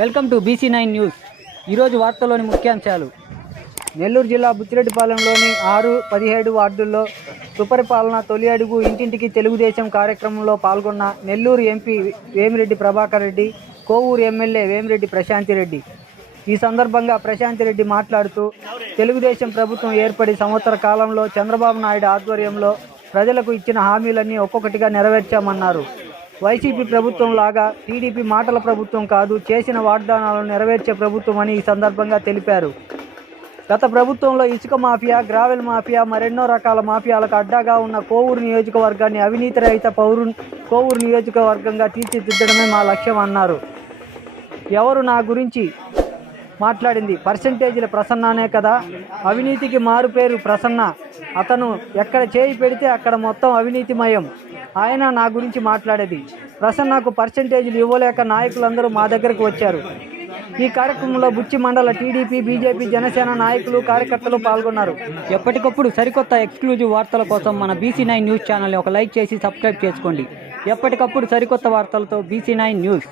Welcome to BC9 news. ఈరోజు వార్తల్లోని ముఖ్యాంశాలు. నెల్లూరు జిల్లా బుచ్చిరెడ్డిపాలెంలోని 6, 17 వార్డుల్లో సుపరిపాలన తొలి అడుగు ఇంటింటికి తెలుగుదేశం కార్యక్రమంలో పాల్గొన్న నెల్లూరు ఎంపీ వేమిరెడ్డి ప్రభాకర్ రెడ్డి, కోవూరు ఎమ్మెల్యే వేమిరెడ్డి ప్రశాంతిరెడ్డి. ఈ సందర్భంగా ప్రశాంతిరెడ్డి మాట్లాడుతూ, తెలుగుదేశం ప్రభుత్వం ఏర్పడి సంవత్సర కాలంలో చంద్రబాబు నాయుడు ఆధ్వర్యంలో ప్రజలకు ఇచ్చిన హామీలన్నీ ఒక్కొక్కటిగా నెరవేర్చామన్నారు. వైసీపీ ప్రభుత్వం లాగా టీడీపీ మాటల ప్రభుత్వం కాదు, చేసిన వాగ్దానాలను నెరవేర్చే ప్రభుత్వం అని ఈ సందర్భంగా తెలిపారు. గత ప్రభుత్వంలో ఇసుక మాఫియా, గ్రావెల్ మాఫియా, మరెన్నో రకాల మాఫియాలకు అడ్డాగా ఉన్న కోవూరు నియోజకవర్గాన్ని అవినీతి రహిత కోవూరు నియోజకవర్గంగా తీర్చిదిద్దడమే మా లక్ష్యం అన్నారు. ఎవరు నా గురించి మాట్లాడింది? పర్సెంటేజీల ప్రసన్ననే కదా. అవినీతికి మారు పేరు ప్రసన్న. అతను ఎక్కడ చేయి పెడితే అక్కడ మొత్తం అవినీతిమయం. ఆయన నా గురించి మాట్లాడేది. ప్రసన్నకు పర్సెంటేజీలు ఇవ్వలేక నాయకులందరూ మా దగ్గరకు వచ్చారు. ఈ కార్యక్రమంలో బుచ్చి మండల టీడీపీ, బీజేపీ, జనసేన నాయకులు, కార్యకర్తలు పాల్గొన్నారు. ఎప్పటికప్పుడు సరికొత్త ఎక్స్క్లూజివ్ వార్తల కోసం మన BC9 న్యూస్ ఛానల్ని ఒక లైక్ చేసి సబ్స్క్రైబ్ చేసుకోండి. ఎప్పటికప్పుడు సరికొత్త వార్తలతో BC9 న్యూస్.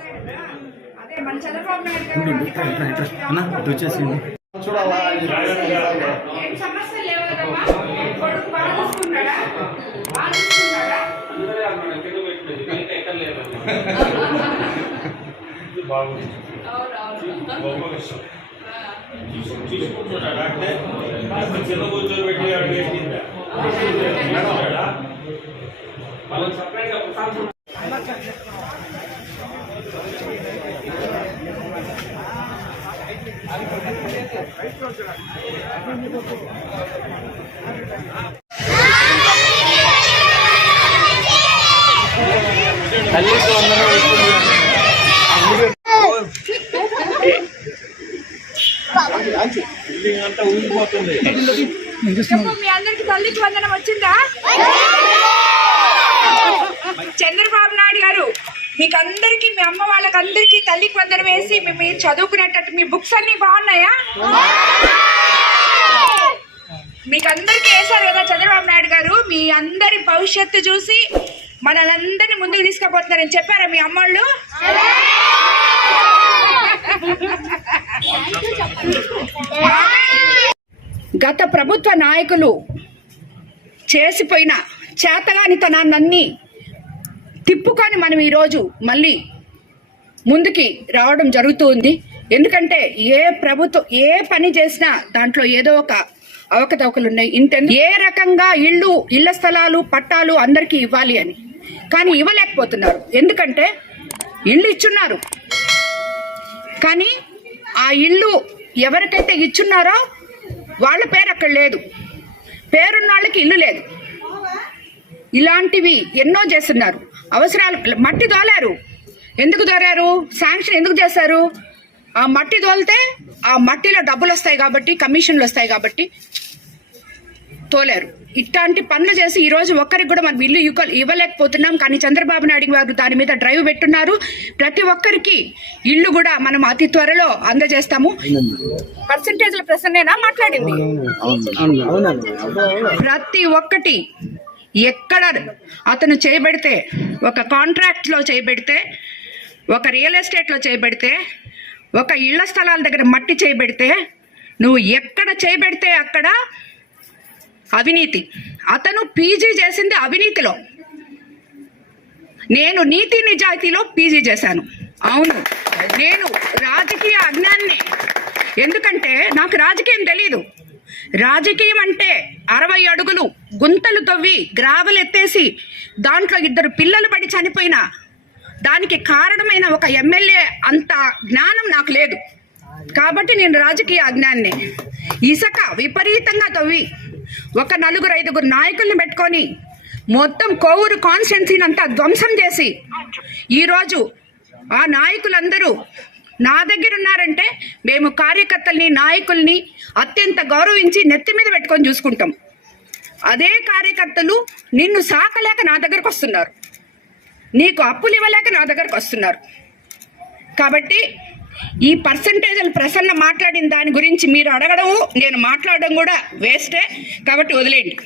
మీ అందరికి తల్లికి వందనం వచ్చిందా? చంద్రబాబు నాయుడు గారు మీకు అందరికి, మీ అమ్మ వాళ్ళకందరికి తల్లికి వందనం వేసి మీరు చదువుకునేటట్టు మీ బుక్స్ అన్ని బాగున్నాయా? మీకు అందరికి వేశారు కదా చంద్రబాబు నాయుడు గారు. మీ అందరి భవిష్యత్తు చూసి మనలందరినీ ముందుకు తీసుకుపోతున్నారని చెప్పారా మీ అమ్మళ్ళు? గత ప్రభుత్వ నాయకులు చేసిపోయిన చేతగానితనాన్ని తిప్పుకొని మనం ఈరోజు మళ్ళీ ముందుకి రావడం జరుగుతుంది. ఎందుకంటే ఏ ప్రభుత్వం ఏ పని చేసినా దాంట్లో ఏదో ఒక అవకతవకలు ఉన్నాయి. ఏ రకంగా ఇళ్ల స్థలాలు, పట్టాలు అందరికీ ఇవ్వాలి అని, కానీ ఇవ్వలేకపోతున్నారు. ఎందుకంటే ఇళ్ళు ఇచ్చున్నారు, కానీ ఆ ఇల్లు ఎవరికైతే ఇచ్చున్నారో వాళ్ళ పేరు అక్కడ లేదు, పేరున్న వాళ్ళకి ఇల్లు లేదు. ఇలాంటివి ఎన్నో చేస్తున్నారు. అవసరాలు మట్టి దోలారు. ఎందుకు దోలారు? శాంక్షన్ ఎందుకు చేస్తారు? ఆ మట్టి దోలితే ఆ మట్టిలో డబ్బులు వస్తాయి కాబట్టి, కమిషన్లు వస్తాయి కాబట్టి తోలారు. ఇట్లాంటి పనులు చేసి ఈరోజు ఒక్కరికి కూడా మనం ఇల్లు ఇవ్వలేకపోతున్నాం. కానీ చంద్రబాబు నాయుడు గారు దాని మీద డ్రైవ్ పెట్టున్నారు. ప్రతి ఒక్కరికి ఇల్లు కూడా మనం అతి త్వరలో అందజేస్తాము. పర్సెంటేజ్ల ప్రశ్నేనా మాట్లాడింది? ప్రతి ఒక్కటి ఎక్కడ అతను చేయబడితే, ఒక కాంట్రాక్ట్లో చేయబడితే, ఒక రియల్ ఎస్టేట్లో చేయబడితే, ఒక ఇళ్ల స్థలాల దగ్గర మట్టి చేయబడితే, నువ్వు ఎక్కడ చేయబడితే అక్కడ అవినీతి. అతను పీజీ చేసింది అవినీతిలో, నేను నీతి నిజాయితీలో పీజీ చేశాను. అవును, నేను రాజకీయ అజ్ఞాన్ని. ఎందుకంటే నాకు రాజకీయం తెలీదు. రాజకీయం అంటే 60 అడుగులు గుంతలు తవ్వి గ్రావెల్ ఎత్తేసి దాంట్లో 2 పిల్లలు పడి చనిపోయినా దానికి కారణమైన ఒక ఎమ్మెల్యే అంత జ్ఞానం నాకు లేదు. కాబట్టి నేను రాజకీయ అజ్ఞాన్ని. ఇసుక విపరీతంగా తవ్వి ఒక 4-5 నాయకుల్ని పెట్టుకొని మొత్తం కోవూరు కాన్స్టిట్యున్సీని అంతా ధ్వంసం చేసి ఈరోజు ఆ నాయకులందరూ నా దగ్గర ఉన్నారంటే మేము కార్యకర్తల్ని, నాయకుల్ని అత్యంత గౌరవించి నెత్తి మీద పెట్టుకొని చూసుకుంటాం. అదే కార్యకర్తలు నిన్ను సాకలేక నా దగ్గరకు వస్తున్నారు, నీకు అప్పులు ఇవ్వలేక నా దగ్గరకు వస్తున్నారు. కాబట్టి ఈ పర్సెంటేజ్లు ప్రసన్న మాట్లాడిన దాని గురించి మీరు అడగడం, నేను మాట్లాడడం కూడా వేస్టే. కాబట్టి వదిలేయండి.